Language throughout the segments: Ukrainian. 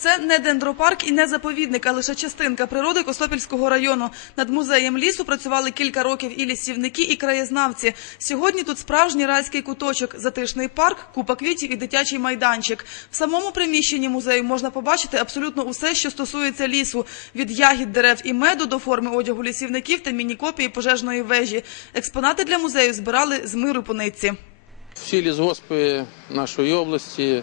Це не дендропарк і не заповідник, а лише частинка природи Костопільського району. Над музеєм лісу працювали кілька років і лісівники, і краєзнавці. Сьогодні тут справжній райський куточок, затишний парк, купа квітів і дитячий майданчик. В самому приміщенні музею можна побачити абсолютно усе, що стосується лісу: від ягід, дерев і меду до форми одягу лісівників та міні-копії пожежної вежі. Експонати для музею збирали з миру по нитці. Всі лісгоспи нашої області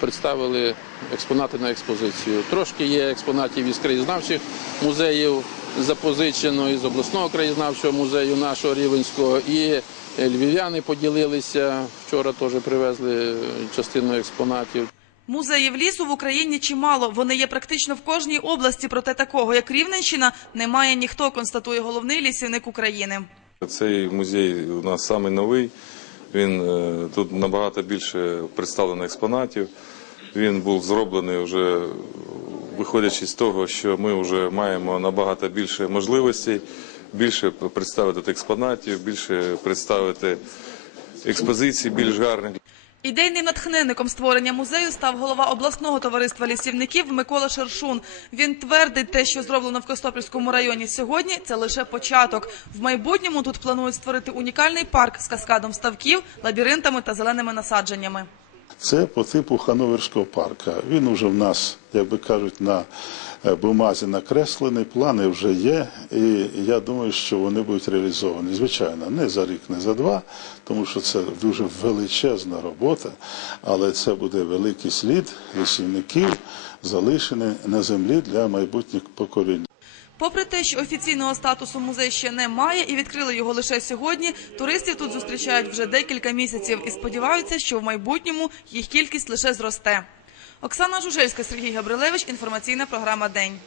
представили експонати на експозицію. Трошки є експонатів із краєзнавчих музеїв запозичено із обласного краєзнавчого музею нашого Рівенського. І львів'яни поділилися. Вчора теж привезли частину експонатів. Музеїв лісу в Україні чимало. Вони є практично в кожній області. Проте такого, як Рівненщина, немає ніхто, констатує головний лісівник України. Цей музей у нас самий новий. Він е, тут набагато більше представлено експонатів. Він був зроблений вже виходячи з того, що ми вже маємо набагато більше можливостей, більше представити експонатів, більше представити експозицій більш гарних. Ідейним натхненником створення музею став голова обласного товариства лісівників Микола Шершун. Він твердить, те, що зроблено в Костопільському районі сьогодні, це лише початок. В майбутньому тут планують створити унікальний парк з каскадом ставків, лабіринтами та зеленими насадженнями. Це по типу Хановерського парка. Він уже в нас, як би кажуть, на е, бумазі накреслений, плани вже є, і я думаю, що вони будуть реалізовані. Звичайно, не за рік, не за два, тому що це дуже величезна робота, але це буде великий слід лісівників, залишений на землі для майбутніх поколінь. Попри те, що офіційного статусу музей ще не має і відкрили його лише сьогодні, туристів тут зустрічають вже декілька місяців і сподіваються, що в майбутньому їх кількість лише зросте. Оксана Жужельська, Сергій Габрилевич. Інформаційна програма День.